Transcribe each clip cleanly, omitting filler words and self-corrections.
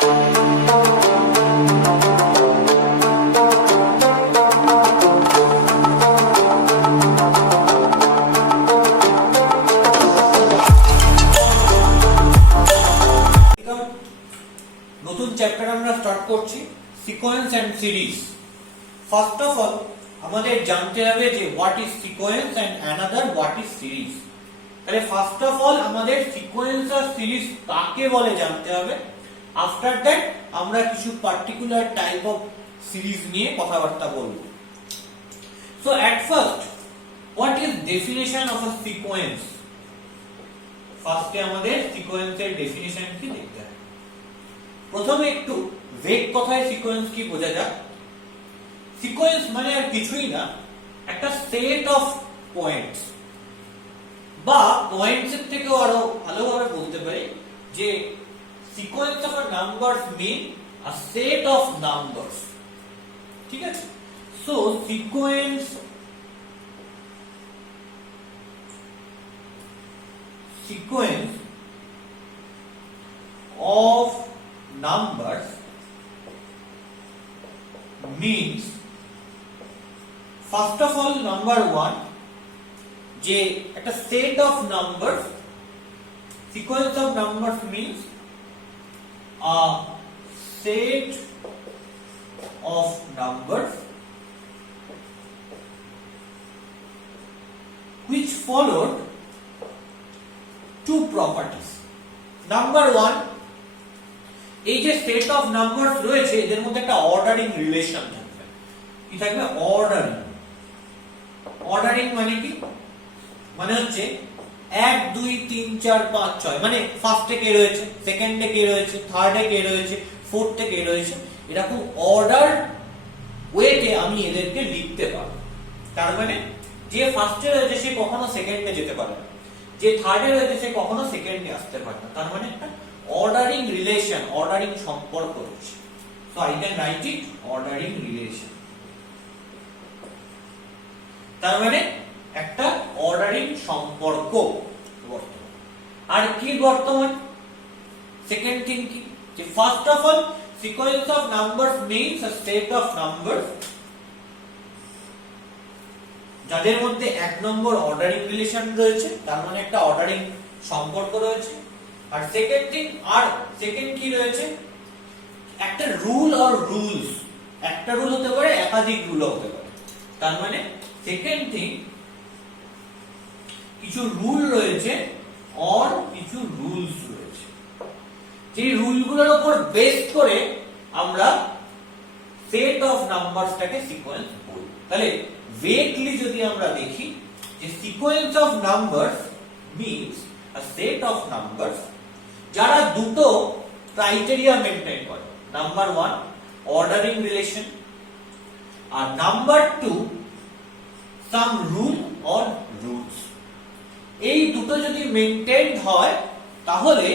নতুন চ্যাপ্টার আমরা স্টার্ট করছি sequence and series. First of all আমাদের জানতে হবে যে what is sequence and another what is series. তাহলে ফার্স্ট অফ অল আমাদের সিকোয়েন্স আর সিরিজ কাকে বলে জানতে হবে। আফটার দ্যাট আমরা কিছু পার্টিকুলার টাইপ অফ সিরিজ নিয়ে কথাবার্তা বলবো। So at first what is definition of a sequence. ফার্স্টে আমাদের সিকোয়েন্সের ডেফিনিশন কি দেখতে হবে। প্রথমে একটু ভেগ কথায় সিকোয়েন্স কি বোঝা যাক। সিকোয়েন্স মানে আর কিছুই না, একটা সেট অফ পয়েন্টস, বা পয়েন্টস এর থেকেও আরো ভালোভাবে বলতে পারি যে sequence of numbers mean a set of numbers. ঠিক আছে, so sequence of numbers means first of all number one যে একটা set of numbers, sequence of numbers means a set of numbers which followed two properties. Number one, এই যে set of numbers রয়েছে এদের মধ্যে একটা অর্ডারিং রিলেশন থাকবে। কি থাকবে? অর্ডারিং মানে কি? মানে হচ্ছে 1 2 3 4 5 6, মানে ফার্স্টে কে রয়েছে, সেকেন্ডে কে রয়েছে, থার্ডে কে রয়েছে, ফোর্থে কে রয়েছে, এরকম অর্ডার ওয়েতে আমি এদেরকে লিখতে পারবো। তার মানে যে ফার্স্টে রয়েছে সে কখনো সেকেন্ডে যেতে পারে না, যে থার্ডে রয়েছে সে কখনো সেকেন্ডে আসতে পারে না। তার মানে একটা অর্ডারিং রিলেশন, অর্ডারিং সম্পর্ক রয়েছে। So I can write it ordering relation. তার মানে একটা অর্ডারিং সম্পর্ক বর্তমান। আর কি বর্তমান? সেকেন্ড থিং কি? যে first of all sequence of numbers means a set of numbers যাদের মধ্যে এক নম্বর অর্ডারিং রিলেশন রয়েছে, তার মানে একটা অর্ডারিং সম্পর্ক রয়েছে। আর সেকেন্ড কি রয়েছে? একটা রুল অর রুলস, একটা রুল হতে পারে, একাধিক রুল হতে পারে। তার মানে সেকেন্ড থিং কিছু রুল রয়েছে অর কিছু রুলস রয়েছে, সেই রুলগুলোর উপর বেস করে আমরা সেট অফ নাম্বারসটাকে সিকোয়েন্স বলি। তাহলে ভেগলি যদি আমরা দেখি যে sequence of numbers means a set of numbers যারা দুটো ক্রাইটেরিয়া মেইনটেইন করে। নাম্বার 1 অর্ডারিং রিলেশন, আর number 2 some rule or rules. এই দুটো যদি মেইনটেইনড হয় তাহলে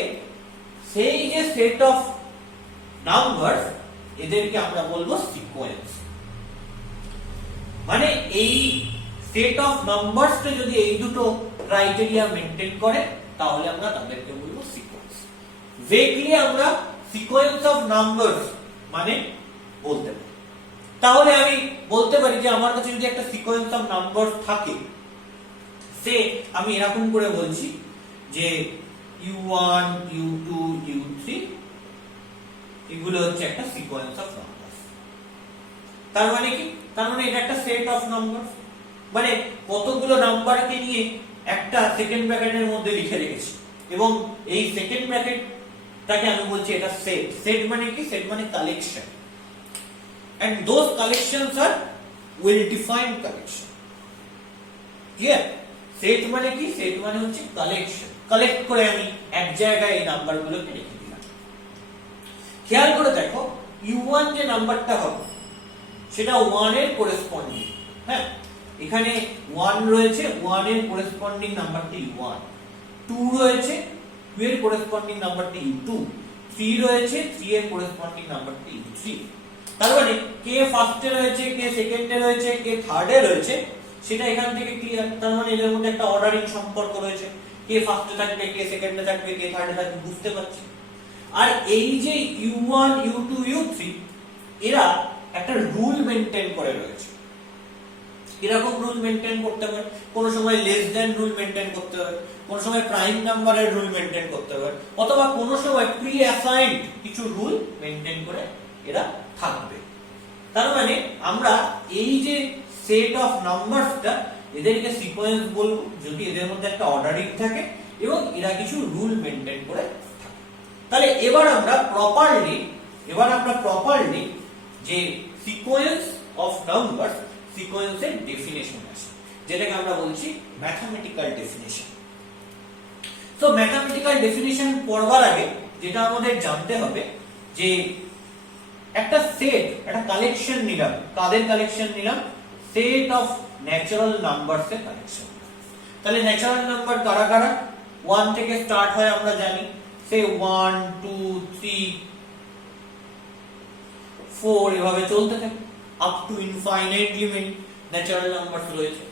সেই যে সেট অফ নাম্বারস এদেরকে আমরা বলবো সিকোয়েন্স। মানে এই সেট অফ নাম্বারসটা যদি এই দুটো ক্রাইটেরিয়া মেইনটেইন করে তাহলে আমরা তাদেরকে বলবো সিকোয়েন্স। ভেগলি আমরা সিকোয়েন্স অফ নাম্বারস মানে বলতে পারি। তাহলে আমি বলতে পারি যে আমার কাছে যদি একটা সিকোয়েন্স অফ নাম্বারস থাকে, সে আমি এরকম করে বলছি যে u1 u2 u3 এগুলো হচ্ছে একটা সিকোয়েন্স অফ নাম্বারস। তার মানে কি? তার মানে এটা একটা সেট অফ নাম্বারস, মানে কতগুলো নাম্বারকে নিয়ে একটা সেকেন্ড ব্র্যাকেটের মধ্যে লিখে রেখেছি, এবং এই সেকেন্ড ব্র্যাকেটটাকে আমি বলছি এটা সেট। সেট মানে কি? সেট মানে collection, and those collections are well defined collection. Clear? Set মানে কি? সেট মানে হচ্ছে কালেকশন, কালেক্ট করে আমি এক জায়গায় এই নাম্বারগুলোকে রেখে দিলাম। খেয়াল করে দেখো u1 যে নাম্বারটা হবে সেটা 1 এর করেসপন্ডিং। হ্যাঁ, এখানে 1 রয়েছে, 1 এর করেসপন্ডিং নাম্বারটি u1, 2 রয়েছে, 2 এর করেসপন্ডিং নাম্বারটি u2, 3 রয়েছে, 3 এর করেসপন্ডিং নাম্বারটি u3। তার মানে কে ফার্স্টে রয়েছে, কে সেকেন্ডে রয়েছে, কে থার্ডে রয়েছে সেটা এখান থেকে ক্লিয়ার। তার মানে এদের মধ্যে একটা অর্ডারিং সম্পর্ক রয়েছে, কে ফার্স্টে থাকবে, কে সেকেন্ডে থাকবে, কে থার্ডে থাকবে, বুঝতে পারছি। আর এই যে u1 u2 u3 এরা একটা রুল মেইনটেইন করে রয়েছে। এরকম রুল মেইনটেইন করতে পারে, কোন সময় লেস দ্যান রুল মেইনটেইন করতে পারে, কোন সময় প্রাইম নাম্বারের রুল মেইনটেইন করতে পারে, অথবা কোন সময় প্রি অ্যাসাইন্ড কিছু রুল মেইনটেইন করে এরা থাকবে। তার মানে আমরা এই যে সেট অফ নাম্বারসটা এদেরকে সিকোয়েন্স বলবো যদি এদের মধ্যে একটা অর্ডারিং থাকে এবং এরা কিছু রুল মেইনটেইন করে থাকে। তাহলে এবার আমরা প্রপারলি যে সিকোয়েন্স অফ নাম্বারস সিকোয়েন্সের ডেফিনেশন আছে, যেটাকে আমরা বলছি ম্যাথমেটিক্যাল ডেফিনেশন। তো ম্যাথমেটিক্যাল ডেফিনেশন পড়বার আগে যেটা আমাদের জানতে হবে যে একটা সেট, একটা কালেকশন নিলাম, কাদের কালেকশন নিলাম? সেট অফ ন্যাচারাল নাম্বারস এর কালেকশন। তাহলে ন্যাচারাল নাম্বার কারা কারা? 1 থেকে স্টার্ট হয় আমরা জানি, সে 1 2 3 4 এভাবে চলতে থাকে up to infinite limit natural numbers রয়েছে।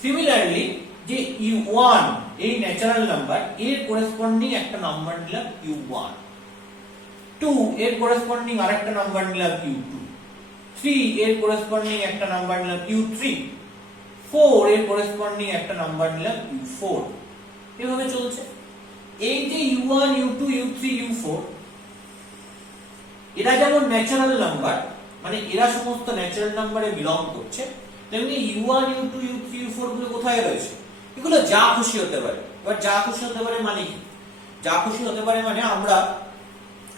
সিমিলারলি যে u1 এই ন্যাচারাল নাম্বার এর করেসপন্ডিং একটা নাম্বার নিলাম u1, 2 এর করেসপন্ডিং আরেকটা নাম্বার নিলাম u2, 3 এর করেসপন্ডিং একটা নাম্বার নিলাম u3, 4 এর করেসপন্ডিং একটা নাম্বার নিলাম u4, এভাবে চলছে। এই যে u1 u2 u3 u4 এরা যেমন ন্যাচারাল নাম্বার, মানে এরা সমস্ত ন্যাচারাল নাম্বারে বিলং করছে, তেমনি u1 u2 u3 u4 গুলো কোথায় রয়েছে? এগুলো যা খুশি হতে পারে। এবার যা খুশি হতে পারে মানে কি? যা খুশি হতে পারে মানে আমরা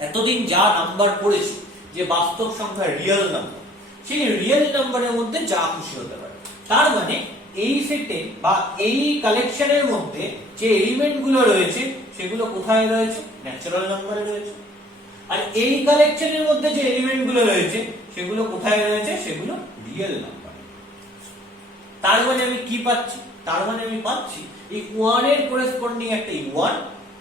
এতদিন যা নাম্বার পড়েছি যে বাস্তব সংখ্যা রিয়েল নাম্বার, সেই রিয়েল নাম্বারের মধ্যে যা খুশি হতে পারে। তার মানে এই সেটে বা এই কালেকশনের মধ্যে যে এলিমেন্ট গুলো রয়েছে সেগুলো কোথায় রয়েছে? ন্যাচারাল নাম্বারে রয়েছে। আর এই কালেকশনের মধ্যে যে এলিমেন্ট গুলো রয়েছে সেগুলো কোথায় রয়েছে? সেগুলো রিয়েল নাম্বারে। তার মানে আমি কি পাচ্ছি? তার মানে আমি পাচ্ছি এই 1 এর করেসপন্ডিং একটা u1,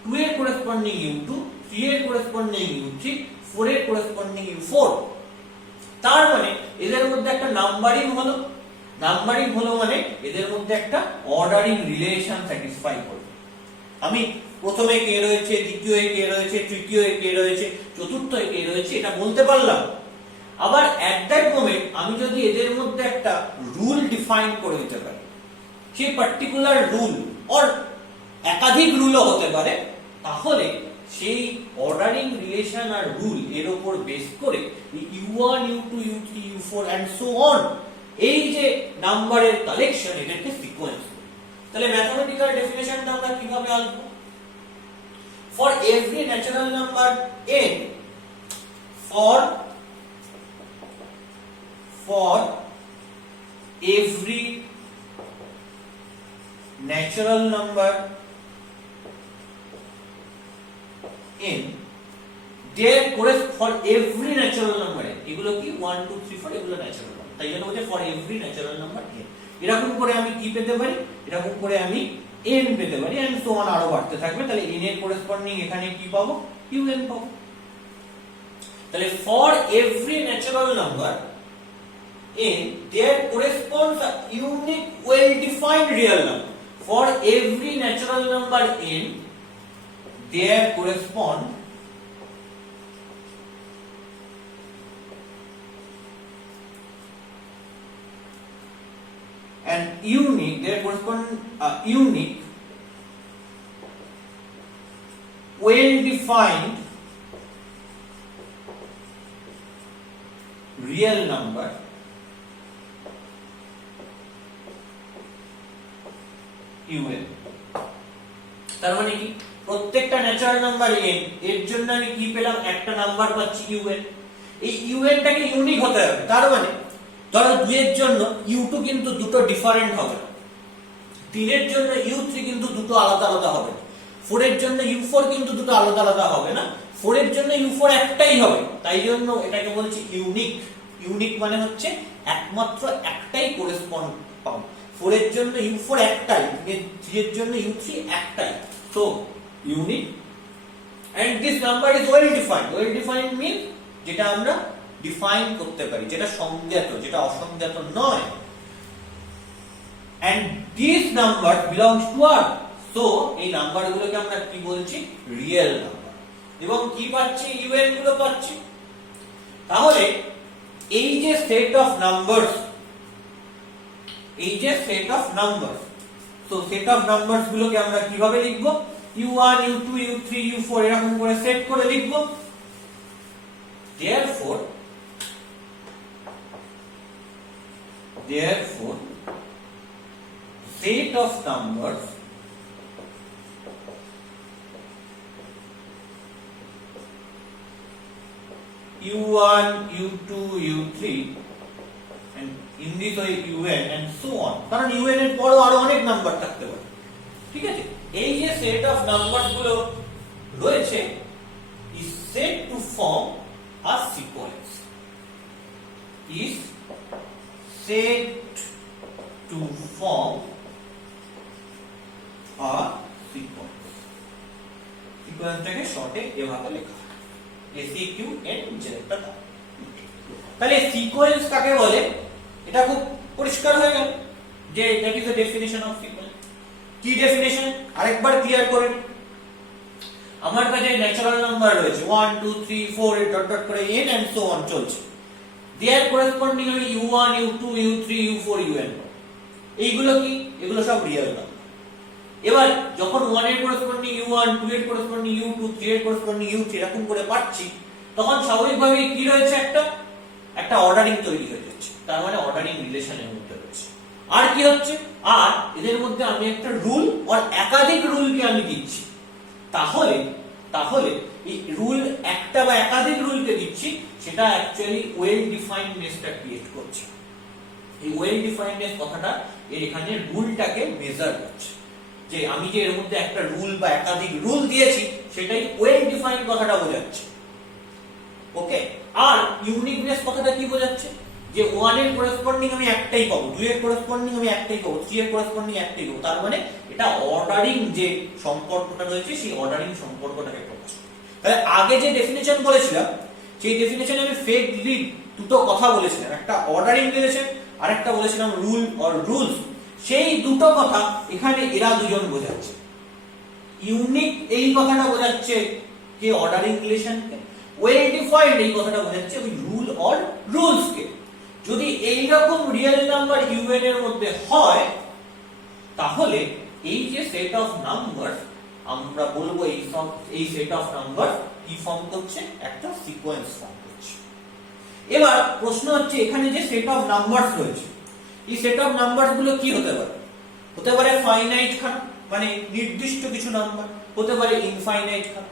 2 এর করেসপন্ডিং u2, 3 এর করেসপন্ডিং u3, 4 এর করেসপন্ডিং u4। তার মানে এদের মধ্যে একটা নাম্বারিং হলো। নাম্বারিং হলো মানে এদের মধ্যে একটা অর্ডারিং রিলেশন স্যাটিসফাই করবে। আমি প্রথমে কে রয়েছে, দ্বিতীয় এ কে রয়েছে, তৃতীয় এ কে রয়েছে, চতুর্থ এ কে রয়েছে এটা বলতে পারলাম। আবার এট দ্যাট মোমেন্ট আমি যদি এদের মধ্যে একটা রুল ডিফাইন করে দিতে পারি, সেই পার্টিকুলার রুল অর একাধিক রুলও হতে পারে, তাহলে সেই অর্ডারিং রিলেশন আর রুল এর উপর বেস করে u1 u2 u3 u4 and so on এই যে নাম্বারের কালেকশন এদেরকে সিকোয়েন্স। তাহলে ম্যাথমেটিক্যাল ডেফিনেশনটা আমরা কিভাবে আনবো? For every natural number n, for every natural number n, there corresponds for every natural number n, এগুলো কি 1 2 3 4 এগুলো ন্যাচারাল নাম্বার, তাই জন্য বলছে for every natural number n। এরকম করে আমি কি পেতে পারি? এরকম করে আমি n পেতে পারি এন্ড সো অন, আরো বাড়তে থাকবে। তাহলে n এর করেসপন্ডিং এখানে কি পাবো? un পাবো। তাহলে for every natural number n, there corresponds a unique well defined real number. For every natural number n, there correspond an unique, there correspond a unique well defined real number un। তার মানে কি? প্রত্যেকটা natural number n এর জন্য আমি কি পেলাম? একটা নাম্বার পাচ্ছি un। এই un টাকে ইউনিক হতে হবে। তার মানে ধরো 2 এর জন্য u2 কিন্তু দুটো ডিফারেন্ট হবে, 3 এর জন্য u3 কিন্তু দুটো আলাদা আলাদা হবে, 4 এর জন্য u4 কিন্তু দুটো আলাদা আলাদা হবে না, 4 এর জন্য u4 একটাই হবে। তাই জন্য এটাকে বলছি ইউনিক। ইউনিক মানে হচ্ছে একমাত্র একটাই করেসপন্ড পাবো। 4 এর জন্য u4 একটাই, 3 এর জন্য u3 একটাই, so unique and this number is well defined. Well defined means যেটা আমরা ডিফাইন করতে পারি, যেটা সংজ্ঞাত, যেটা অসংজ্ঞাত নয়। and this number belongs to us, so এই নাম্বারগুলোকে আমরা কি বলছি? Real number. এবং কি পাচ্ছি, ইউএন গুলো পাচ্ছি। তাহলে এই যে সেট অফ নাম্বারস, এই যে সেট অফ নাম্বারস, তো সেট অফ নাম্বারস গুলোকে আমরা কিভাবে লিখব, u1 u2 u3 u4 এরকম করে সেট করে লিখব। therefore set of numbers u1 u2 u3 and in this way un and so on, কারণ un এর পরেও আরো অনেক নাম্বার থাকতে পারে, ঠিক আছে। এই যে সেট অফ নাম্বারস গুলো রয়েছে is said to form a sequence, is said to form a sequence। সিকোয়েন্সটাকে শর্টে এভাবে লেখা হয় SEQN যেটা। তাহলে সিকোয়েন্স কাকে বলে এটা খুব পরিষ্কার হয়ে গেল যে that is the definition of sequence. কি ডেফিনিশন আরেকবার ক্লিয়ার করে নিন। আমার কাছে ন্যাচারাল নাম্বার রয়েছে 1 2 3 4 এর ডট ডট করে n and so on চলছে। দেয়ার করেসপন্ডিং আমি u1 u2 u3 u4 un, এইগুলো কি, এগুলো সব রিয়েল নাম্বার। এবার যখন 1 এর করেসপন্ডিং u1 2 এর করেসপন্ডিং u2 3 এর করেসপন্ডিং u3 এরকম করে পাচ্ছি, তখন স্বাভাবিকভাবেই কি রয়েছে, একটা অর্ডারিং তৈরি হয়ে যাচ্ছে। তার মানে অর্ডারিং রিলেশনের মধ্যে রয়েছে। আর কি হচ্ছে, আর এদের মধ্যে আমি একটা রুল আর একাধিক রুলকে আমি দিচ্ছি। তাহলে এই রুল একটা বা একাধিক রুলকে দিচ্ছি, সেটা অ্যাকচুয়ালি ওয়েল ডিফাইন্ডনেসটা ক্রিয়েট করছে। এই ওয়েল ডিফাইন্ডনেস কথাটা এখানে রুলটাকে মেজার করছে, যে আমি যে এর মধ্যে একটা রুল বা একাধিক রুল দিয়েছি সেটাই ওয়েল ডিফাইন্ড কথাটা বোঝাচ্ছে। ওকে, আর ইউনিকনেস কথাটা কি বোঝাচ্ছে, যে 1 এর করেসপন্ডিং আমি একটাই পাবো, 2 এর করেসপন্ডিং আমি একটাই পাবো, 3 এর করেসপন্ডিং একটাই পাবো। তার মানে এটা অর্ডারিং যে সম্পর্কটা রয়েছে সেই অর্ডারিং সম্পর্কটাকে প্রকাশ করে। তাহলে আগে যে ডেফিনিশন বলেছিলাম সেই ডেফিনিশনে আমি ফেকলি দুটো কথা বলেছিলাম, একটা অর্ডারিং রিলেশন আর একটা বলেছিলাম রুল অর রুলস। সেই দুটো কথা এখানে এরা দুজন বোঝাচ্ছে। ইউনিক এই কথাটা বোঝাচ্ছে যে অর্ডারিং রিলেশনকে, ওয়েল ডিফাইন্ড এই কথাটা বোঝাচ্ছে ওই রুল অর রুলস কে। যদি এই রকম রিয়েল নাম্বার un এর মধ্যে হয়, তাহলে এই যে সেট অফ নাম্বার আমরা বলবো এই সেট অফ নাম্বার কি ফর্ম করছে, একটা সিকোয়েন্স ফর্ম করছে। এবার প্রশ্ন হচ্ছে এখানে যে সেট অফ নাম্বারস রয়েছে, এই সেট অফ নাম্বারস গুলো কি হতে পারে? হতে পারে ফাইনাইট খানা, মানে নির্দিষ্ট কিছু নাম্বার, হতে পারে ইনফাইনাইট খানা।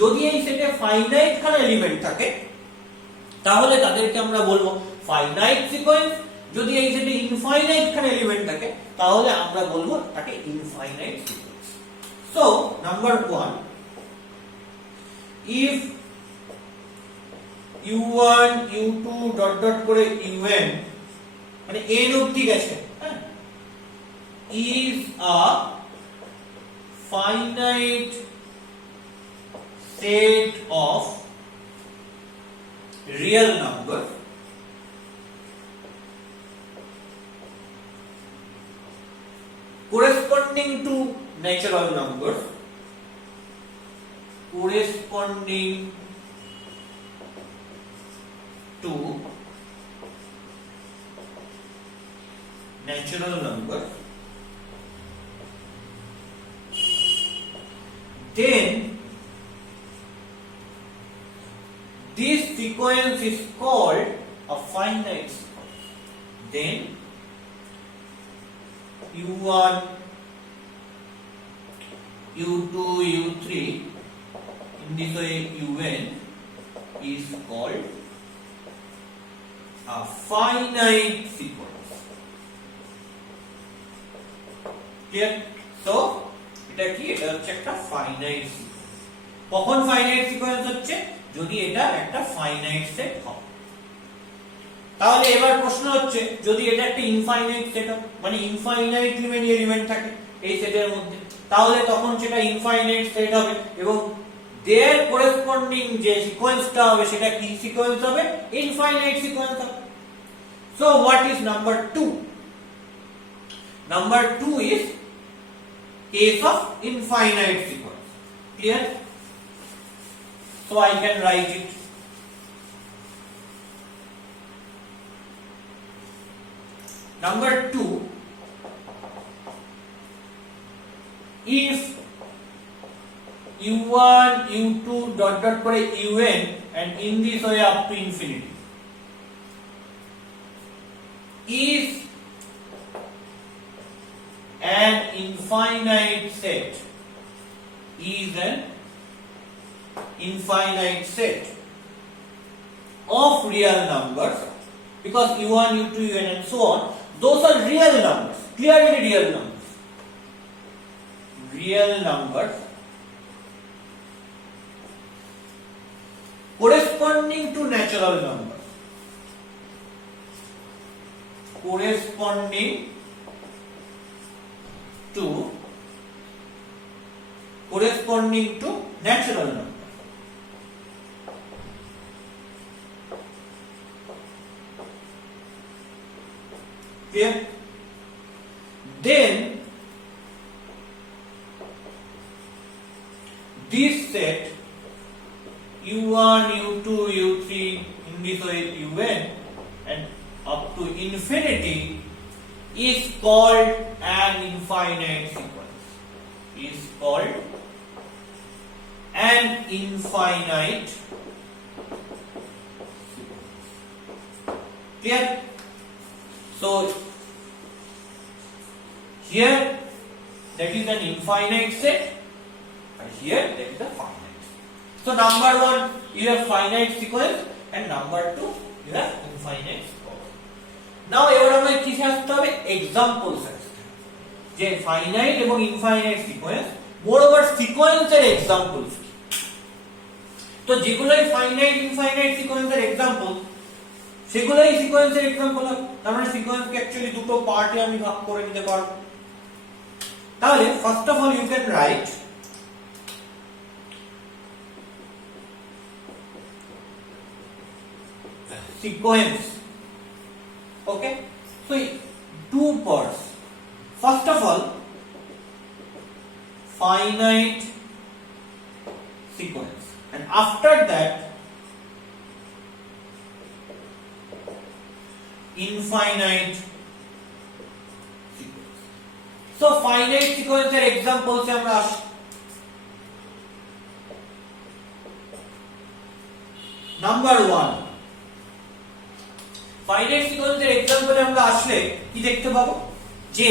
যদি এই সেটে ফাইনাইট খানা এলিমেন্ট থাকে তাহলে তাদেরকে আমরা বলবো ফাইনাইট সিকোয়েন্স। যদি এই সেটে ইনফাইনাইট খানা এলিমেন্ট থাকে তাহলে আমরা বলবো তাকে infinite sequence. So number 1, if u1 u2 dot dot করে un মানে n অবধি গেছে, হ্যাঁ, is a finite set of real number corresponding to natural numbers, corresponding to natural number, then this sequence is called a finite sequence. Then u1 u2 u3 in this way un is called a finite sequence. Clear? So এটা কি, এটা হচ্ছে একটা finite sequence. কখন finite sequence হচ্ছে? যদি এটা একটা ফাইনাইট সেট হয়। তাহলে এবার প্রশ্ন হচ্ছে যদি এটা একটা ইনফাইনাইট সেট হয়, মানে ইনফাইনাইটলি মেনি এলিমেন্ট থাকে এই সেটের মধ্যে, তাহলে তখন সেটা ইনফাইনাইট সেট হবে এবং দেয়ার করেসপন্ডিং যে সিকোয়েন্সটা হবে সেটা কি সিকোয়েন্স হবে? ইনফাইনাইট সিকোয়েন্স হবে। So what is number 2? Number 2 is case of infinite sequence. Clear? So I can write it. Number 2, if u1 u2 dot dot করে un and in this way up to infinity is an infinite set of real numbers, because u1 u2 un and so on, those are real numbers, clearly real numbers corresponding to natural numbers, corresponding to natural numbers. Clear? Then this set u1 u2 u3 in this way un and up to infinity is called an infinite sequence. Clear? So here that is an infinite set and here that is a finite. So number 1 you have finite sequence and number 2 you have infinite sequence. Now এবার আমরা কি আসতে হবে, examples আসতে হবে যে finite এবং infinite sequence, moreover সিকোয়েন্সের এক্সাম্পলস কি। তো যেগুলোই ফাইনাইট ইনফাইনাইট সিকোয়েন্সের এক্সাম্পল সেগুলোই সিকোয়েন্সের এক্সাম্পল হবে। তার মানে সিকোয়েন্সকে অ্যাকচুয়ালি দুটো পার্টে আমি ভাগ করে নিতে পারবো। তাহলে first of all you can write sequence. Okay, so 2 parts. First of all, finite sequence, and after that infinite sequence. So finite sequence এর examples এ আমরা আসি। Number 1, ফাইনাইট সিকোয়েন্সের एग्जांपल আমরা আসলে কি দেখতে পাবো যে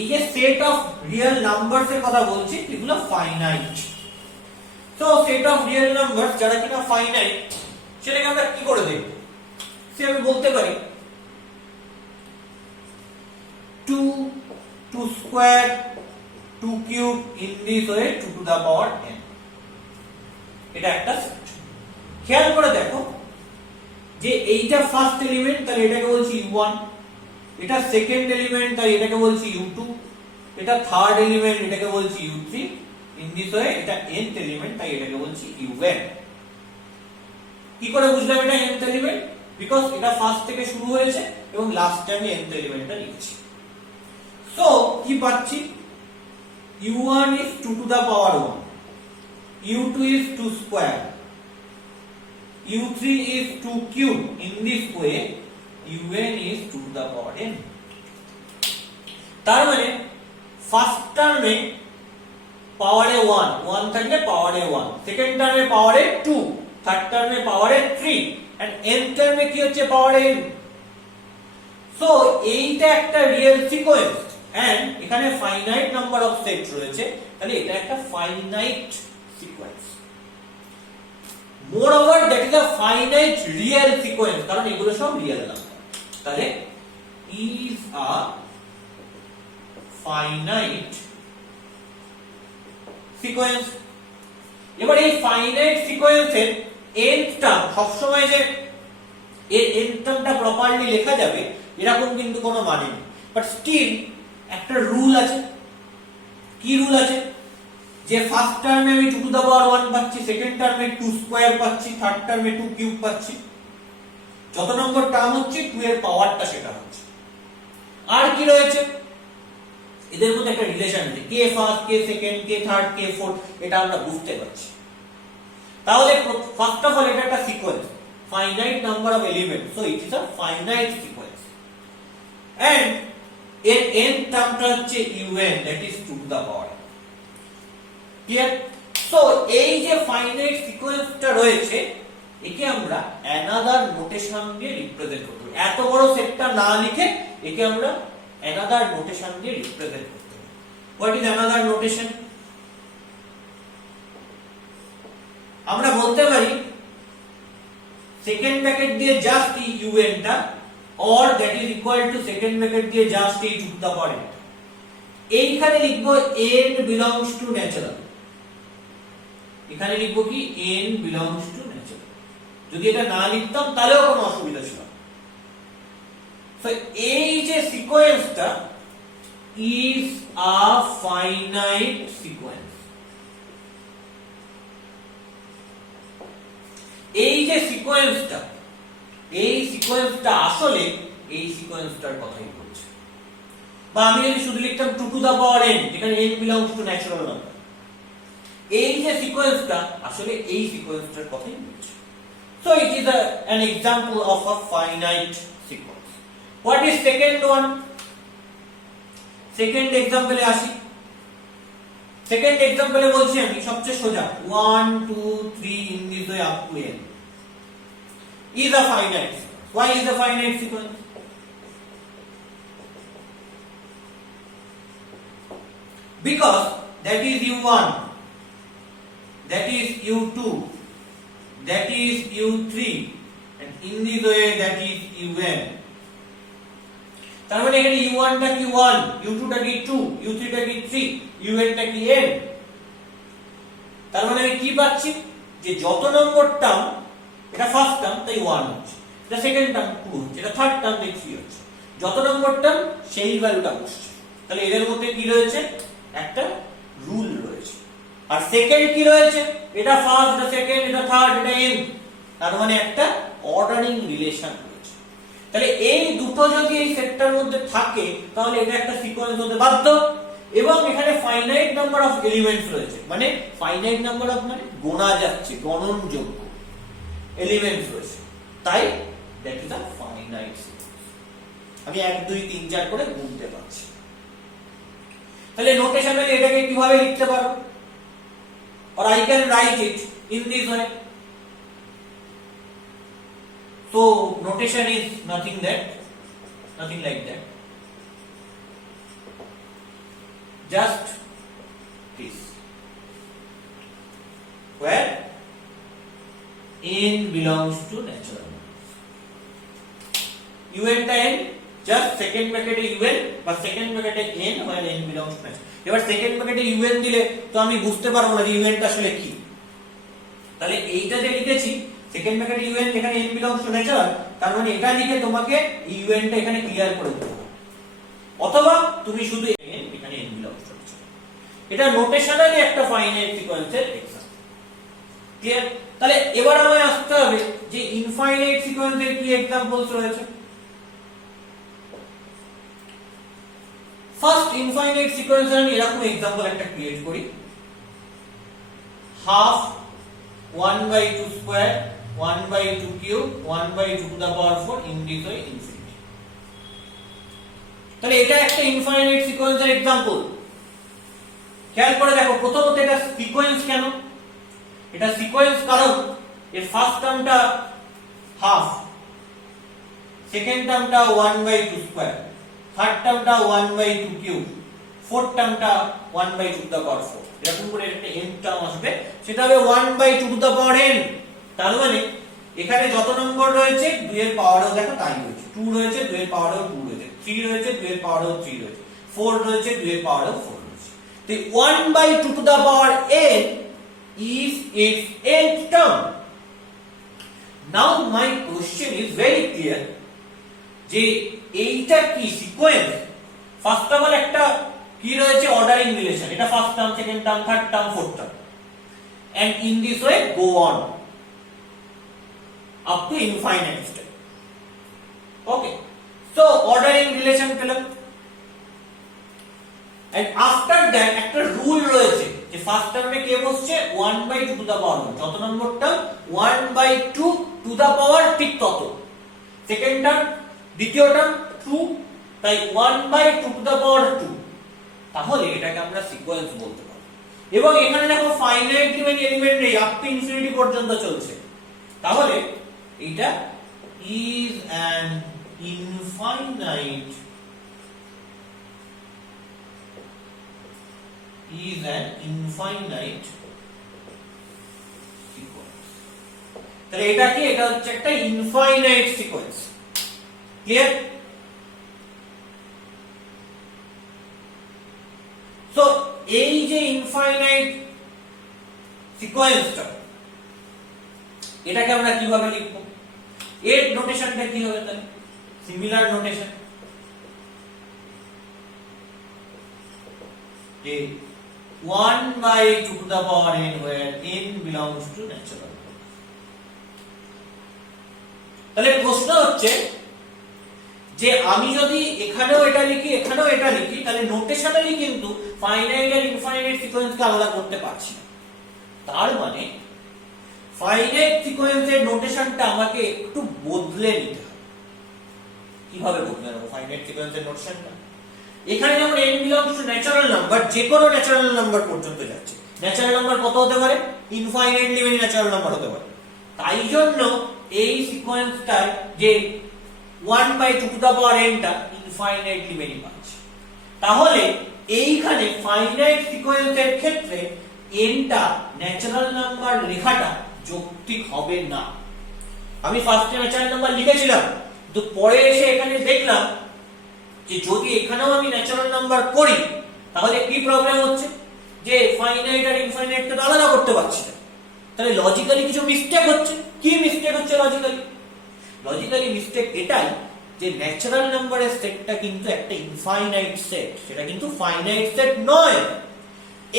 এই যে সেট অফ রিয়েল নাম্বারস এর কথা বলছি এগুলো finite. So set of real numbers যারা কিনা ফাইনাইট সেটাকে আমরা কি করে দেখব, সে আমি বলতে পারি 2 2 square 2 cube in this way 2 to the power n, এটা একটা সেট। খেয়াল করে দেখো যে এইটা ফার্স্ট এলিমেন্ট তাহলে এটাকে বলছি u1, এটা সেকেন্ড এলিমেন্ট তাই এটাকে বলছি u2, এটা থার্ড এলিমেন্ট এটাকে বলছি u3, ইন দিস ওয়ে এটা nth এলিমেন্ট তাই এটাকে বলছি un। কি করে বুঝলাম এটা nth এলিমেন্ট? বিকজ এটা ফার্স্ট থেকে শুরু হয়েছে এবং লাস্টে আমি nth এলিমেন্টটা লিখছি। সো কি পাচ্ছি, u1 is 2 to the power 1, u2 is 2 square, u3 is 2 cube, in this way un is 2 to the power n। তার মানে ফার্স্ট টার্মে পাওয়ারে 1 1 থাকলে পাওয়ারে 1, সেকেন্ড টার্মে পাওয়ারে 2, থার্ড টার্মে পাওয়ারে 3 এন্ড n টার্মে কি হচ্ছে পাওয়ারে n। সো এইটা একটা রিয়েল সিকোয়েন্স এন্ড এখানে ফাইনাইট নাম্বার অফ সেট রয়েছে, তাহলে এটা একটা finite sequence. Moreover, that is a finite real sequence, কারণ এগুলো সব রিয়েল নাম্বার। তাহলে is a finite sequence। এবার এই ফাইনাইট সিকোয়েন্সের nth টার্ম সবসময় যে এর nth টার্মটা প্রপারলি লেখা যাবে এরকম কিন্তু কোনো মানে নেই, বাট স্টিল একটা রুল আছে। কি রুল আছে? যে ফার্স্ট টার্মে আমি 2 টু দা পাওয়ার 1 পাচ্ছি, সেকেন্ড টার্মে 2 স্কয়ার পাচ্ছি, থার্ড টার্মে 2 কিউব পাচ্ছি। যত নম্বর টার্ম হচ্ছে 2 এর পাওয়ারটা সেটা হচ্ছে। আর কি রয়েছে? এদের মধ্যে একটা রিলেশন আছে, কে ফার্স্ট, কে সেকেন্ড, কে থার্ড, কে ফোর্থ, এটা আমরা বুঝতে পারছি। তাহলে ফার্স্ট অফ অল এটা একটা sequence, finite number of element, so it is a finite sequence. And এর n টার্মটা হচ্ছে un, that is 2 to the power. Clear? So এই যে ফাইনাইট সিকোয়েন্সটা রয়েছে একে আমরা অ্যানাদার নোটেশন দিয়ে রিপ্রেজেন্ট করতে পারি। এত বড় সেটটা না লিখে একে আমরা অ্যানাদার নোটেশন দিয়ে রিপ্রেজেন্ট করতে পারি। What is another notation? আমরা বলতে পারি সেকেন্ড ব্র্যাকেট দিয়ে জাস্ট এই un টা, or that is equal to second bracket দিয়ে জাস্ট এই টু দা পাওয়ার n। এইখানে লিখব n belongs to natural, এখানে লিখব কি n belongs to natural। যদি এটা না লিখতাম তাহলেও কোনো অসুবিধা ছিল না। সো এই যে সিকোয়েন্সটা is a finite sequence, এই যে সিকোয়েন্সটা, এই সিকোয়েন্সটা আসলে এই সিকোয়েন্সটার কথাই বলছে। বা আমি যদি শুধু লিখতাম 2 টু দা পাওয়ার n, যেখানে n belongs to natural number, এই যে সিকোয়েন্সটা আসলে এই সিকোয়েন্সটার কথাই বলছে। So it is an example of a finite sequence. What is second one? Second example এ আসি। Second example এ বলছি আমি সবচেয়ে সোজা 1 2 3 in this way up to n is a finite sequence. Why is a finite sequence? Because that is u1, that is u2, that is u3, and in this way that is un. তার মানে এখানে u1 টা কি 1, u2 টা কি 2, u3 টা কি 3, un টা কি n। তার মানে আমি কি পাচ্ছি যে যত নম্বর টার্ম, এটা ফার্স্ট টার্ম তাই 1 হচ্ছে, এটা সেকেন্ড টার্ম 2 হচ্ছে, এটা থার্ড টার্ম তাই 3 হচ্ছে। যত নম্বর টার্ম সেই ভ্যালুটা বসছে। তাহলে এদের মধ্যে কি রয়েছে? একটা রুল রয়েছে। আর সেকেন্ড কি রয়েছে? এটা ফার্স্ট, এটা সেকেন্ড, এটা থার্ড, এটা n। তার মানে একটা অর্ডারিং রিলেশন রয়েছে। তাহলে এই দুটো যদি এই সেটটার মধ্যে থাকে তাহলে এটা একটা সিকোয়েন্স হতে বাধ্য। এবং এখানে ফাইনাইট নাম্বার অফ এলিমেন্টস রয়েছে, মানে ফাইনাইট নাম্বার অফ মানে গোনা যাচ্ছে, গণনযোগ্য এলিমেন্টস রয়েছে, তাই that is a finite sequence. আমি 1 2 3 4 করে গুনতে পারছি। তাহলে নোটেশনালি এটাকে কিভাবে লিখতে পারো? or I can write it in this way. So notation is nothing like that, just this, where n belongs to natural numbers, un টা n, just second bracket এ un বা second bracket A n, where n belongs to natural। এবার second ব্র্যাকেটে un দিলে তো আমি বুঝতে পারবো না যে un টা আসলে কি। তাহলে এইটা যে লিখেছি সেকেন্ড ব্র্যাকেটে un, যেখানে n belongs to natural, তার মানে এটা লিখে তোমাকে un টা এখানে ক্লিয়ার করে দিতে হবে। অথবা তুমি শুধু n, এখানে n belongs to natural। এটা নোটেশনালি একটা ফাইনাইট সিকোয়েন্সের এক্সাম্পল। ক্লিয়ার? তাহলে এবার আমায় আসতে হবে যে ইনফাইনাইট সিকোয়েন্সের কি এক্সাম্পলস রয়েছে। ফার্স্ট ইনফাইনাইট সিকোয়েন্সে আমি এরকম এক্সাম্পল একটা ক্রিয়েট করি, half 1/2 square 1/2 cube 1/2 to the power 4 in this way infinity. তাহলে এটা একটা ইনফাইনাইট সিকোয়েন্সের এক্সাম্পল। খেয়াল করে দেখো, প্রথমত এটা সিকোয়েন্স কেন? এটা সিকোয়েন্স কারণ এর ফার্স্ট টার্মটা হাফ, সেকেন্ড টার্মটা 1/2 স্কয়ার, থার্ড টার্মটা 1/2 কিউব, ফোর্থ টার্মটা 1/2 টু দা পাওয়ার 4। এরকম করে একটা n টার্ম আসবে, সেটা হবে 1/2 টু দা পাওয়ার n। তার মানে এখানে যত নম্বর রয়েছে 2 এর পাওয়ারও দেখো তাই রয়েছে, 2 রয়েছে 2 এর পাওয়ারও 2 রয়েছে, 3 রয়েছে 2 এর পাওয়ারও 3 রয়েছে, 4 রয়েছে 2 এর পাওয়ারও 4 রয়েছে। তো 1/2 to the power n is its nth term. Now my question is very clear যে এইটা কি সিকোয়েন্স? ফার্স্ট অফ অল একটা কি রয়েছে? Ordering relation. এটা first term, second term, third term, fourth term, and in this way go on up to infinite step. Okay, so ordering relation পেলাম, and after that একটা rule রয়েছে যে first টার্মে কে বসছে 1/2 টু দা পাওয়ার 1, যত নম্বর term 1/2 to the পাওয়ার ঠিক তত। Second term দ্বিতীয় টার্ম 2, তাই 1/2 টু দা পাওয়ার 2। তাহলে এটাকে আমরা সিকোয়েন্স বলতে পারি। এবং এখানে দেখো ফাইনাইট এলিমেন্ট নেই, আপ টু ইনফিনিটি পর্যন্ত চলছে, তাহলে এটা is an infinite sequence। তাহলে এটা কি, এটা হচ্ছে একটা ইনফাইনাইট সিকোয়েন্স। ক্লিয়ার? সো এই যে ইনফাইনাইট সিকোয়েন্সটা, এটাকে আমরা কিভাবে লিখব? এর নোটেশনটা কি হবে? তাহলে সিমিলার নোটেশন, যে 1/2 to the power n where n belongs to natural number। তাহলে প্রশ্ন হচ্ছে যে আমি যদি এখানেও এটা লিখি এখানেও এটা লিখি, তাহলে নোটেশনালি কিন্তু ফাইনাইট আর ইনফাইনাইট সিকোয়েন্সকে আলাদা করতে পারছি না। তার মানে ফাইনাইট সিকোয়েন্সের নোটেশনটা আমাকে একটু বদলে নিতে হবে। কিভাবে বদলে নেব ফাইনাইট সিকোয়েন্সের নোটেশনটা? এখানে যেমন n belongs to natural number, যে কোনো ন্যাচারাল নাম্বার পর্যন্ত যাচ্ছে। ন্যাচারাল নাম্বার কত হতে পারে? ইনফাইনাইটলি মেনি ন্যাচারাল নাম্বার হতে পারে। তাই জন্য এই সিকোয়েন্সটার যে 1/2 টু দা পাওয়ার n টা ইনফাইনাইটলি মেনি পাচ্ছি। তাহলে এইখানে ফাইনাইট সিকোয়েন্সের ক্ষেত্রে n টা ন্যাচারাল নাম্বার লেখাটা যৌক্তিক হবে না। আমি ফার্স্টে ন্যাচারাল নাম্বার লিখেছিলাম, কিন্তু পরে এসে এখানে দেখলাম যে যদি এখানেও আমি ন্যাচারাল নাম্বার করি তাহলে কি প্রবলেম হচ্ছে, যে ফাইনাইট আর ইনফাইনাইটকে তো আলাদা করতে পারছি না। তাহলে লজিক্যালি কিছু মিস্টেক হচ্ছে। কি মিস্টেক হচ্ছে লজিক্যালি? লজিক্যালি মিস্টেক এটাই যে ন্যাচারাল নাম্বারের সেটটা কিন্তু একটা ইনফাইনাইট সেট, সেটা কিন্তু ফাইনাইট সেট নয়।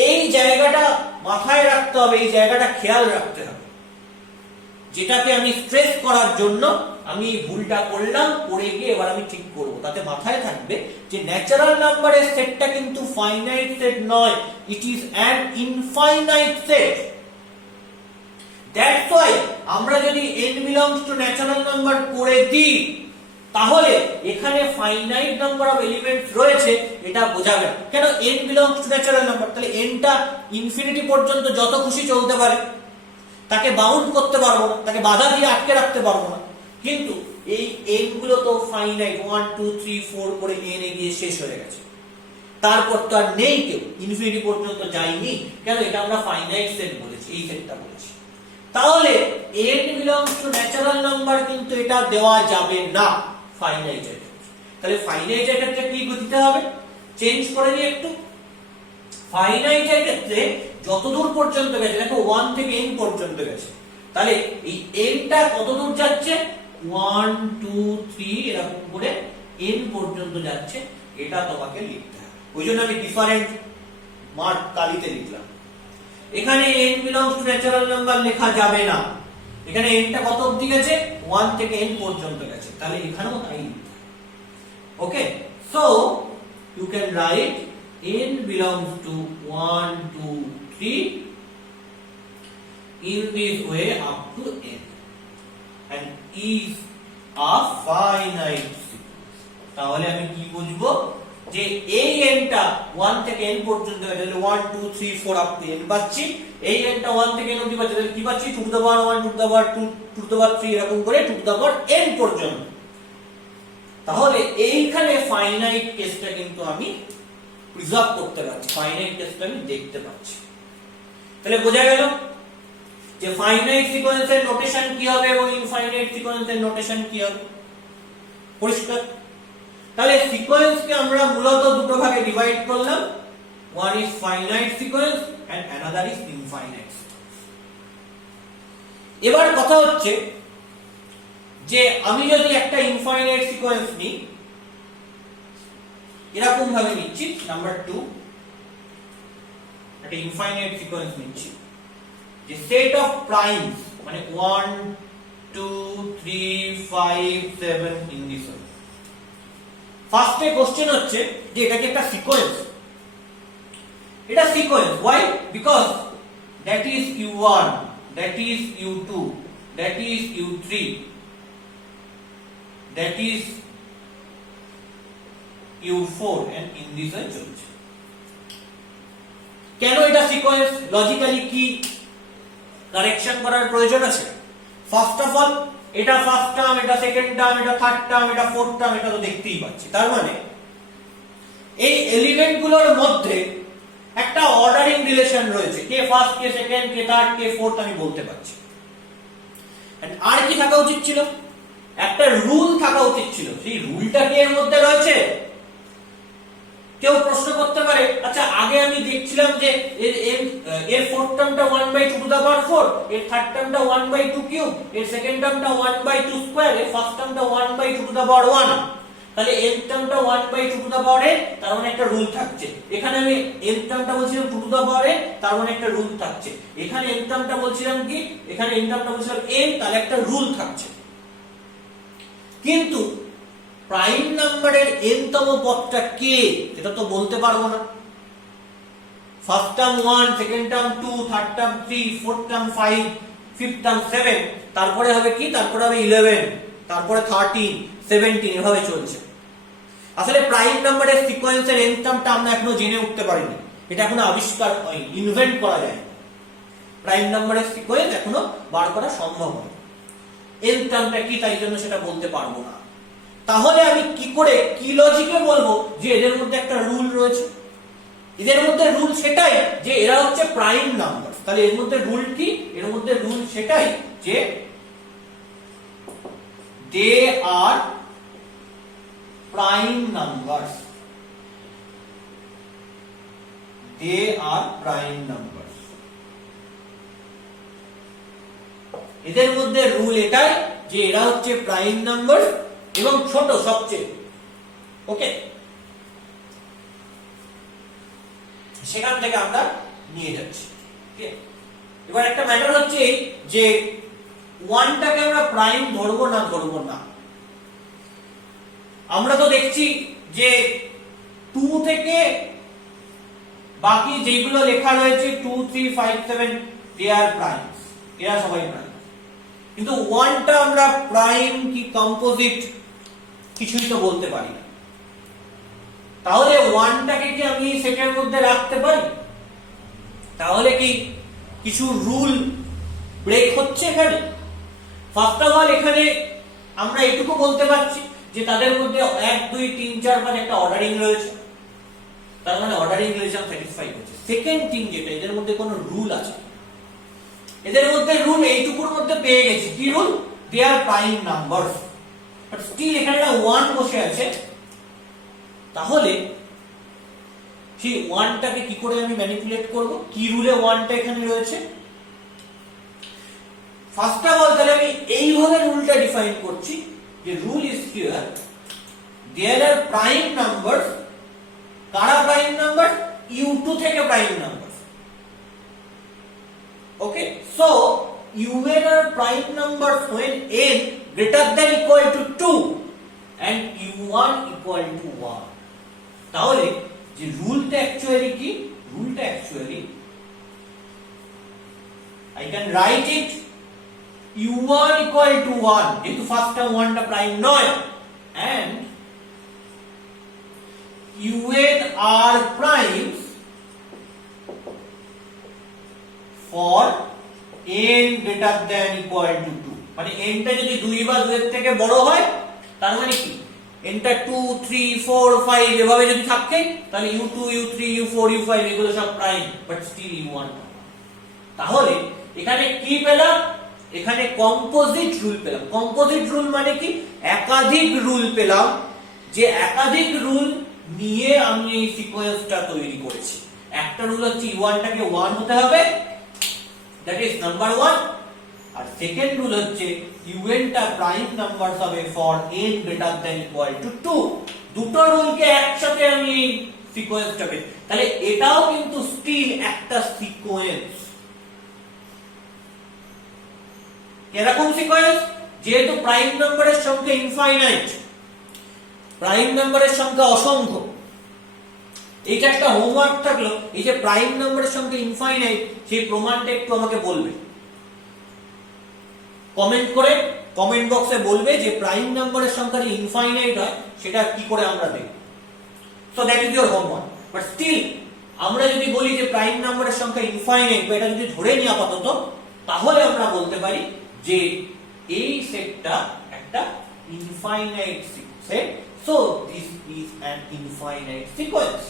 এই জায়গাটা মাথায় রাখতে হবে, এই জায়গাটা খেয়াল রাখতে হবে, যেটাকে আমি স্ট্রেস করার জন্য আমি এই ভুলটা করলাম, করে গিয়ে এবার আমি ঠিক করব। তাতে মাথায় থাকবে যে ন্যাচারাল নাম্বারের সেটটা কিন্তু ফাইনাইট সেট নয়, ইট is an infinite set. That's why আমরা যদি n belongs to natural number করে দিই তাহলে এখানে ফাইনাইট নাম্বার অফ এলিমেন্টস রয়েছে এটা বোঝাবে না। কেন? n belongs to natural number, তাহলে n টা ইনফিনিটি পর্যন্ত যত খুশি চলতে পারে, তাকে বাউন্ড করতে পারবো না, তাকে বাধা দিয়ে আটকে রাখতে পারবো না। কিন্তু এই n গুলো তো ফাইনাইট, 1 2 3 4 করে n এ গিয়ে শেষ হয়ে গেছে, তারপর তো আর নেই, কেউ ইনফিনিটি পর্যন্ত যায়নি। কেন? এটা আমরা ফাইনাইট সেট বলেছি, এই সেটটা বলেছি। তাহলে n belongs to natural number কিন্তু এটা দেওয়া যাবে না ফাইনাইট এর ক্ষেত্রে। তাহলে ফাইনাইট এর ক্ষেত্রে কি দিতে হবে? চেঞ্জ করে নিই একটু। ফাইনাইট এর ক্ষেত্রে যতদূর পর্যন্ত গেছে, দেখো 1 থেকে n পর্যন্ত গেছে, তাহলে এই n টা কতদূর যাচ্ছে? 1 2 3 এরকম করে n পর্যন্ত যাচ্ছে, এটা তোমাকে লিখতে হবে। ওইজন্য আমি ডিফারেন্ট মার্ক কালিতে লিখলাম। এখানে n belongs to natural number লেখা যাবে না, এখানে n টা কত অবধি গেছে? 1 থেকে n পর্যন্ত গেছে, তাহলে এখানেও তাই লিখতে হবে। Okay, so you can write n belongs to 1 2 3 in this way up to n and is a finite sequence। তাহলে আমি কি বুঝবো? যে এই n টা 1 থেকে n পর্যন্ত গেছে, তাহলে 1 2 3 4 আপ টু n পাচ্ছি। এই n টা 1 থেকে n অবধি পাচ্ছি, তাহলে কি পাচ্ছি? 2 to the power 1 2 to the power 2 2 to the power 3 এরকম করে 2 টু দ্য পাওয়ার n পর্যন্ত। তাহলে এইখানে ফাইনাইট কেসটা কিন্তু আমি প্রিজার্ভ করতে পারছি, ফাইনাইট কেসটা আমি দেখতে পাচ্ছি। তাহলে বোঝা গেল যে ফাইনাইট সিকোয়েন্সের নোটেশন কি হবে এবং ইনফাইনাইট সিকোয়েন্সের নোটেশন কি হবে। পরিষ্কার? তাহলে সিকোয়েন্সকে আমরা মূলত দুটো ভাগে ডিভাইড করলাম, one is finite sequence and another is infinite sequence। এবার কথা হচ্ছে যে আমি যদি একটা ইনফাইনাইট সিকোয়েন্স নিই, এরকম ভাবে নিচ্ছি, নাম্বার 2 একটা ইনফাইনাইট সিকোয়েন্স নিচ্ছি, যে সেট অফ প্রাইমস মানে 1 2 3 5 7 ইন দিস ওয়ে। ফার্স্টে কোশ্চেন হচ্ছে যে এটা কি একটা সিকোয়েন্স? এটা sequence. why? because that is u1, that is u2, that is u3, that is u4 and in this way চলছে। কেন এটা সিকোয়েন্স? লজিক্যালি কি কারেকশন করার প্রয়োজন আছে? ফার্স্ট অফ অল এটা ফার্স্ট টার্ম, এটা সেকেন্ড টার্ম, এটা থার্ড টার্ম, এটা ফোর্থ টার্ম, এটা তো দেখতেই পাচ্ছি। তার মানে এই এলিমেন্ট গুলোর মধ্যে একটা অর্ডারিং রিলেশন রয়েছে, কে ফার্স্ট, কে সেকেন্ড, কে থার্ড, কে ফোর্থ আমি বলতে পারছি। আর কি থাকা উচিত ছিল? একটা রুল থাকা উচিত ছিল। সেই রুলটা কি এর মধ্যে রয়েছে? কেউ প্রশ্ন করতে পারে, আচ্ছা আগে আমি দেখছিলাম যে এর ফোর্থ টার্মটা 1/2 টু দা পাওয়ার 4, এর থার্ড টার্মটা 1/2 কিউব, এর সেকেন্ড টার্মটা 1/2 স্কয়ার, এর ফার্স্ট টার্মটা 1/2 টু দা পাওয়ার 1। তাহলে nth টার্মটা 1/2 টু দা পাওয়ার n, তার মানে একটা রুল থাকছে। এখানে আমি nth টার্মটা বলছিলাম 2 টু দা পাওয়ার n, তার মানে একটা রুল থাকছে। এখানে nth টার্মটা বলছিলাম কি, এখানে nth টার্মটা বলছিলাম n, তাহলে একটা রুল থাকছে। কিন্তু প্রাইম নাম্বারের n তম পদটা কে এটা তো বলতে পারবো না। First term 1, second term 2, third term 3, fourth term 5, fifth term 7, তারপরে হবে কি, তারপরে হবে 11, তারপরে 13, 17 এভাবে চলছে। আসলে প্রাইম নাম্বারের সিকোয়েন্সের n টার্মটা আমরা এখনো জেনে উঠতে পারিনি, এটা এখনো আবিষ্কার হয়নি, ইনভেন্ট করা যায়। প্রাইম নাম্বারের সিকোয়েন্স এখনো বার করা সম্ভব হয়। n টার্মটা কি তাই জন্য সেটা বলতে পারবো না। তাহলে আমি কি করে, কি লজিকে বলবো যে এদের মধ্যে একটা রুল রয়েছে? এদের মধ্যে রুল সেটাই যে এরা হচ্ছে প্রাইম নাম্বার। তাহলে এর মধ্যে রুল কি? এর মধ্যে রুল সেটাই যে they are prime numbers, they are prime numbers। এদের মধ্যে রুল এটাই যে এরা হচ্ছে প্রাইম নাম্বার এবং ছোট সবচেয়ে। ওকে, সেখান থেকে আমরা নিয়ে যাচ্ছি। এবার একটা ম্যাটার হচ্ছে যে 1টাকে আমরা প্রাইম ধরবো না ধরবো না। আমরা তো দেখছি যে 2 থেকে বাকি যেগুলো লেখা রয়েছে 2, 3, 5, 7 they are primes, এরা সবাই প্রাইম। কিন্তু 1টা আমরা প্রাইম কি কম্পোজিট কিছুই তো বলতে পারি না। তাহলে 1টাকে কি আমি সেটের মধ্যে রাখতে পারি? তাহলে কি কিছু রুল ব্রেক হচ্ছে এখানে? ফার্স্ট অফ অল এখানে আমরা এটুকু বলতে পারছি যে তাদের মধ্যে 1, 2, 3, 4, 5 একটা অর্ডারিং রয়েছে, তার মানে অর্ডারিং রিলেশন স্যাটিসফাই হচ্ছে। সেকেন্ড থিং যেটা, এদের মধ্যে কোনো রুল আছে? এদের মধ্যে রুল এইটুকুর মধ্যে পেয়ে গেছি। কি rule? They are prime numbers. But still এখানে একটা 1 বসে আছে। তাহলে সেই 1টাকে কি করে আমি ম্যানিপুলেট করব? কি রুলে 1টা এখানে রয়েছে? ফার্স্ট অফ অল তাহলে আমি এইভাবে রুলটা ডিফাইন করছি যে rule is here there are prime numbers. কারা প্রাইম নাম্বার? u2 থেকে prime number. Okay, so un are prime numbers when n greater than equal to 2 and u1 equal to 1. তাহলে যে রুলটা অ্যাকচুয়ালি কি? রুলটা actually I can write it u1 equal to 1 যেহেতু first term 1টা prime নয়, and un are primes for n greater than equal to 2। মানে n টা যদি 2 বা 2 এর থেকে বড় হয় তার মানে কি n টা 2, 3, 4, 5 এভাবে যদি থাকে তাহলে u2, u3, u4, u5 এগুলো সব প্রাইম, বাট স্টিল u1। তাহলে এখানে কি পেলাম? এখানে কম্পোজিট রুল পেলাম। কম্পোজিট রুল মানে কি? একাধিক রুল পেলাম, যে একাধিক রুল নিয়ে আমি এই সিকোয়েন্সটা তৈরি করেছি। একটা রুল হচ্ছে u1টাকে 1 হতে হবে, that is number 1, আর সেকেন্ড রুল হচ্ছে un টা প্রাইম নাম্বারস হবে for n greater than equal to 2। দুটো রুলকে একসাথে আমি সিকোয়েন্সটা পেই। তাহলে এটাও কিন্তু স্টিল একটা সিকোয়েন্স। এরকম সিকোয়েন্স যেহেতু প্রাইম নাম্বারের সংখ্যা ইনফাইনাইট, প্রাইম নাম্বারের সংখ্যা অসংখ্য, এইটা একটা হোমওয়ার্ক থাকলো, এই যে প্রাইম নাম্বারের সঙ্গে ইনফাইনাইট, সেই প্রমাণটা একটু আমাকে বলবে কমেন্ট করে, কমেন্ট বক্সে বলবে যে প্রাইম নাম্বারের সংখ্যা যে ইনফাইনাইট হয় সেটা কি করে আমরা দেখব। So that is your homework. But still আমরা যদি বলি যে প্রাইম নাম্বারের সংখ্যা ইনফাইনাইট, বা এটা যদি ধরে নিই আপাতত, তাহলে আমরা বলতে পারি যে এই সেটটা একটা infinite set. So this is an infinite sequence.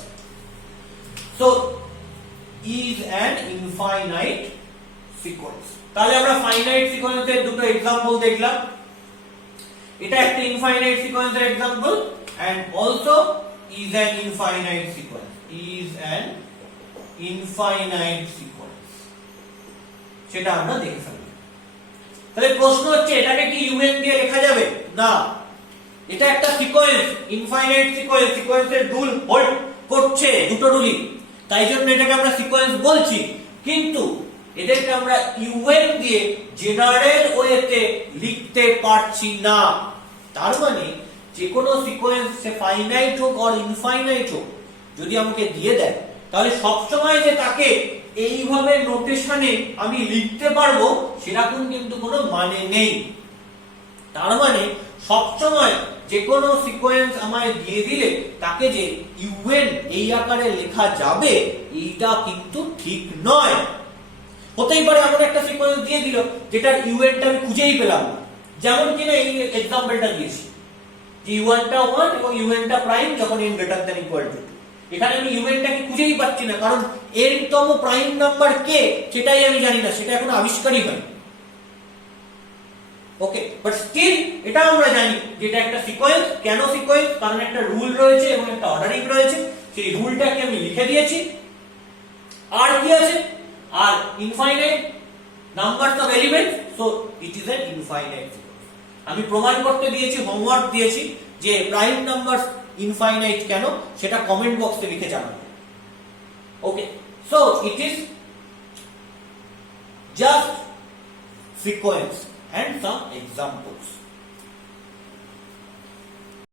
So is an infinite sequence. তাহলে আমরা ফাইনাইট সিকোয়েন্সের দুটো एग्जांपल দেখলাম। এটা একটা ইনফাইনাইট সিকোয়েন্সের example and also is an infinite sequence, is an infinite sequence, সেটা আমরা দেখে ফেললাম। তাহলে প্রশ্ন হচ্ছে এটাকে কি un দিয়ে লেখা যাবে? না, এটা একটা সিকোয়েন্স, ইনফাইনাইট সিকোয়েন্স, সিকোয়েন্সের রুল হোল্ড করছে, দুটো রুলই, তাই জন্য এটাকে আমরা সিকোয়েন্স বলছি। কিন্তু এদেরকে আমরা un দিয়ে জেনারেল ওয়েতে লিখতে পারছি না। তার মানে যে কোনো সিকোয়েন্স, সে ফাইনাইট হোক আর ইনফাইনাইট হোক, যদি আমাকে দিয়ে দেয়, তাহলে সবসময় যে তাকে এইভাবে নোটেশনে আমি লিখতে পারবো সেরকম কিন্তু কোনো মানে নেই। তার মানে সবসময় যে কোনো সিকোয়েন্স আমায় দিয়ে দিলে তাকে যে un এই আকারে লেখা যাবে, এইটা কিন্তু ঠিক নয়। হতেই পারে এমন একটা সিকোয়েন্স দিয়ে দিল যেটার un টা আমি খুঁজেই পেলাম না, যেমন কিনা এই एग्जांपलটা দিয়েছি যে u1 টা 1 এবং un টা প্রাইম যখন n greater than equal to 2। এখানে আমি un টাকে খুঁজেই পাচ্ছি না, কারণ n তম প্রাইম নাম্বার কে সেটাই আমি জানি না, সেটা এখনো আবিষ্কারই হয়নি। ওকে, বাট স্টিল এটা আমরা জানি যে এটা একটা সিকোয়েন্স। কেন সিকোয়েন্স? কারণ একটা রুল রয়েছে এবং একটা অর্ডারিং রয়েছে, সেই রুলটাকে আমি লিখে দিয়েছি। আর কি আছে? আর infinite numbers of elements, so it is an infinite sequence. আমি প্রমাণ করতে দিয়েছি, হোমওয়ার্ক দিয়েছি যে প্রাইম নাম্বারস ইনফাইনাইট কেন, সেটা কমেন্ট বক্সে লিখে জানাবেন। Okay, so it is just sequence and some examples.